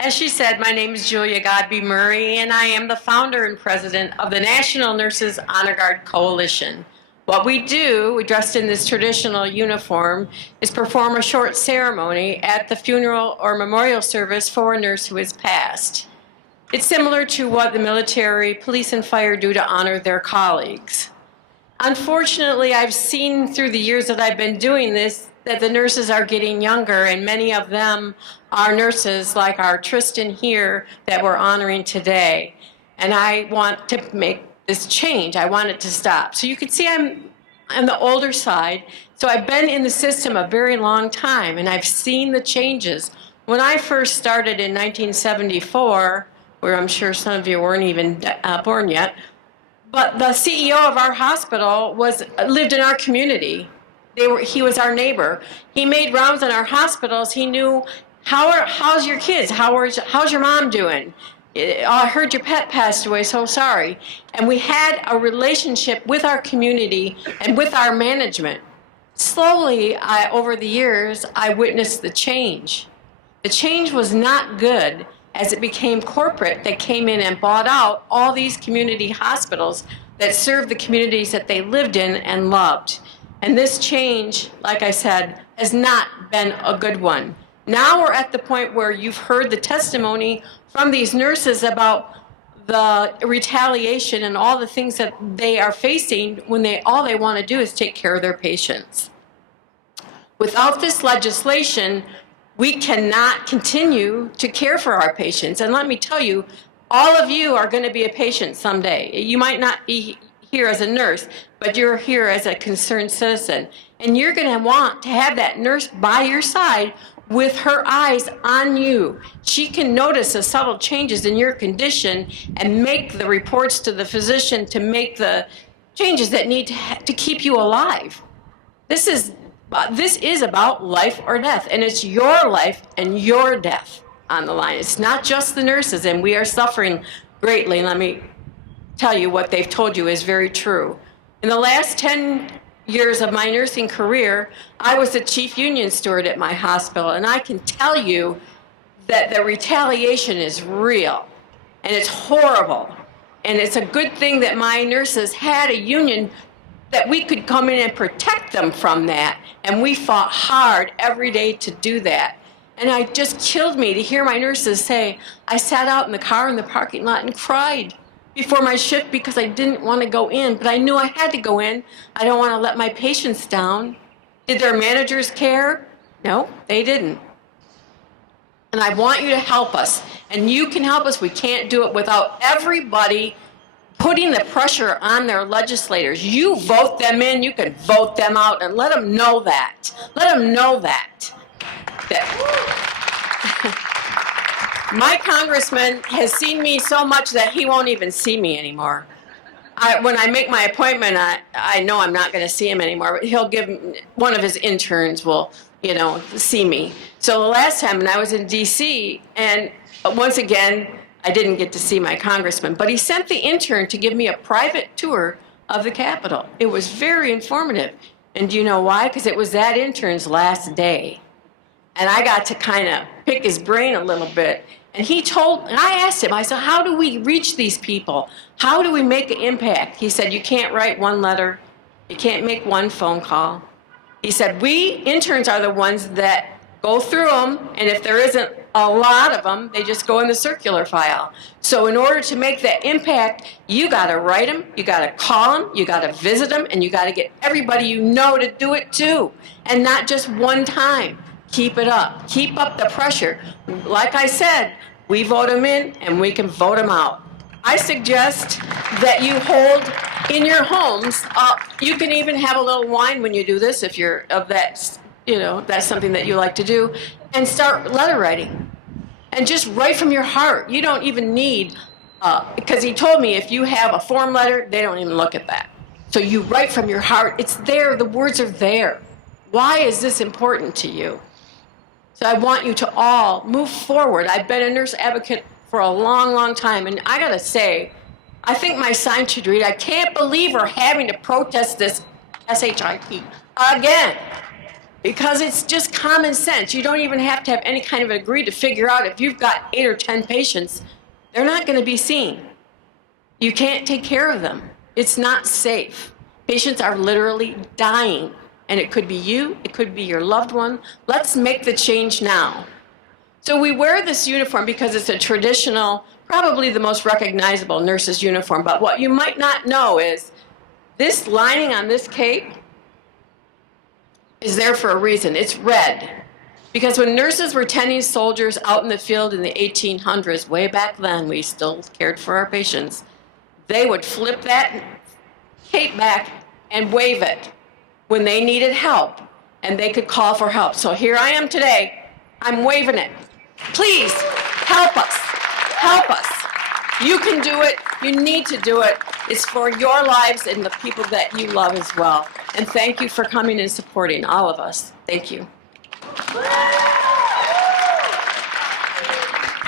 As she said, my name is Julia Godby Murray, and I am the founder and president of the National Nurses Honor Guard Coalition. What we do, dressed in this traditional uniform, is perform a short ceremony at the funeral or memorial service for a nurse who has passed. It's similar to what the military, police, and fire do to honor their colleagues. Unfortunately, I've seen through the years that I've been doing this that the nurses are getting younger, and many of them are nurses like our Tristan here that we're honoring today. And I want to make this change. I want it to stop. So you can see I'm on the older side. So I've been in the system a very long time, and I've seen the changes. When I first started in 1974, where I'm sure some of you weren't even born yet, but the CEO of our hospital lived in our community. He was our neighbor. He made rounds in our hospitals. He knew, how's your kids? How's your mom doing? Oh, I heard your pet passed away, so sorry. And we had a relationship with our community and with our management. Slowly, over the years, I witnessed the change. The change was not good as it became corporate that came in and bought out all these community hospitals that served the communities that they lived in and loved. And this change, like I said, has not been a good one. Now we're at the point where you've heard the testimony from these nurses about the retaliation and all the things that they are facing when all they want to do is take care of their patients. Without this legislation, we cannot continue to care for our patients. And let me tell you, all of you are going to be a patient someday. You might not be here as a nurse, but you're here as a concerned citizen. And you're going to want to have that nurse by your side with her eyes on you. She can notice the subtle changes in your condition and make the reports to the physician to make the changes that need to keep you alive. This is about life or death, and it's your life and your death on the line. It's not just the nurses, and we are suffering greatly. Let me tell you what they've told you is very true. In the last 10 years of my nursing career, I was the chief union steward at my hospital, and I can tell you that the retaliation is real, and it's horrible. And it's a good thing that my nurses had a union that we could come in and protect them from that, and we fought hard every day to do that. And it just killed me to hear my nurses say, I sat out in the car in the parking lot and cried before my shift because I didn't want to go in, but I knew I had to go in. I don't want to let my patients down. Did their managers care? No, they didn't. And I want you to help us, and you can help us. We can't do it without everybody putting the pressure on their legislators. You vote them in, you can vote them out, and let them know that. Let them know that. My congressman has seen me so much that he won't even see me anymore. When I make my appointment, I know I'm not going to see him anymore, but he'll one of his interns will, see me. So the last time, and I was in D.C., and once again, I didn't get to see my congressman, but he sent the intern to give me a private tour of the Capitol. It was very informative. And do you know why? Because it was that intern's last day. And I got to kind of pick his brain a little bit. And I asked him, I said, how do we reach these people? How do we make an impact? He said, you can't write one letter. You can't make one phone call. He said, we interns are the ones that go through them, and if there isn't a lot of them, they just go in the circular file. So in order to make that impact, you got to write them, you got to call them, you got to visit them, and you got to get everybody you know to do it too. And not just one time. Keep it up. Keep up the pressure. Like I said, we vote them in, and we can vote them out. I suggest that you hold in your homes, you can even have a little wine when you do this if you're of that, that's something that you like to do, and start letter writing. And just write from your heart. You don't even need, because he told me if you have a form letter, they don't even look at that. So you write from your heart. It's there. The words are there. Why is this important to you? So I want you to all move forward. I've been a nurse advocate for a long, long time, and I gotta say, I think my sign should read, I can't believe we're having to protest this SHIP again. because it's just common sense. You don't even have to have any kind of a degree to figure out if you've got 8 or 10 patients, they're not going to be seen. You can't take care of them. It's not safe. Patients are literally dying, and it could be you, it could be your loved one. Let's make the change now. So we wear this uniform because it's a traditional, probably the most recognizable nurse's uniform, but what you might not know is this lining on this cape is there for a reason. It's red. Because when nurses were tending soldiers out in the field in the 1800s, way back then, we still cared for our patients, they would flip that cape back and wave it when they needed help, and they could call for help. So here I am today, I'm waving it. Please, help us, help us. You can do it, you need to do it. It's for your lives and the people that you love as well. And thank you for coming and supporting all of us. Thank you.